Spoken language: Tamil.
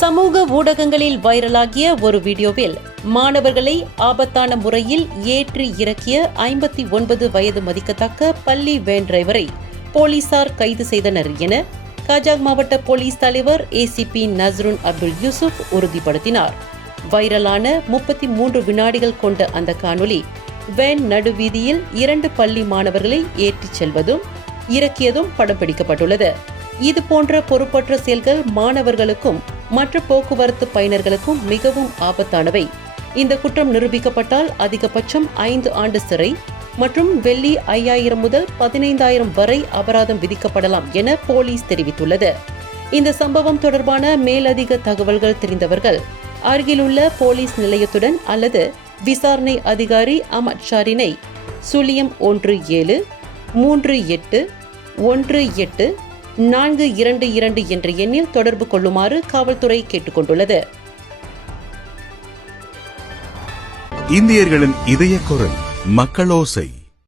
சமூக ஊடகங்களில் வைரலாகிய ஒரு வீடியோவில் மாணவர்களை ஆபத்தான முறையில் ஏற்றி இறக்கிய 59 வயது மதிக்கத்தக்க பள்ளி வேன் டிரைவரை போலீசார் கைது செய்தனர் என கஜாக் மாவட்ட போலீஸ் தலைவர் ACP நஸ்ருன் அப்துல் யூசுப் உறுதிப்படுத்தினார். வைரலான 33 வினாடிகள் கொண்ட அந்த காணொலி வேன் நடுவீதியில் 2 பள்ளி மாணவர்களை ஏற்றிச் செல்வதும் இறக்கியதும் படம் பிடிக்கப்பட்டுள்ளது. இதுபோன்ற பொறுப்பற்ற செயல்கள் மாணவர்களுக்கும் மற்ற போக்குவரத்து பயனர்களுக்கும் மிகவும் ஆபத்தானவை. இந்த குற்றம் நிரூபிக்கப்பட்டால் அதிகபட்சம் 5 ஆண்டு சிறை மற்றும் வெள்ளி 5000 முதல் 15000 வரை அபராதம் விதிக்கப்படலாம் என போலீஸ் தெரிவித்துள்ளது. இந்த சம்பவம் தொடர்பான மேலதிக தகவல்கள் தெரிந்தவர்கள் அருகிலுள்ள போலீஸ் நிலையத்துடன் அல்லது விசாரணை அதிகாரி அமத் ஷாரினை 017 38 18 422 என்ற எண்ணில் தொடர்பு கொள்ளுமாறு காவல்துறை கேட்டுக்கொண்டுள்ளது. இந்தியர்களின் இதய குரல் மக்களோசை.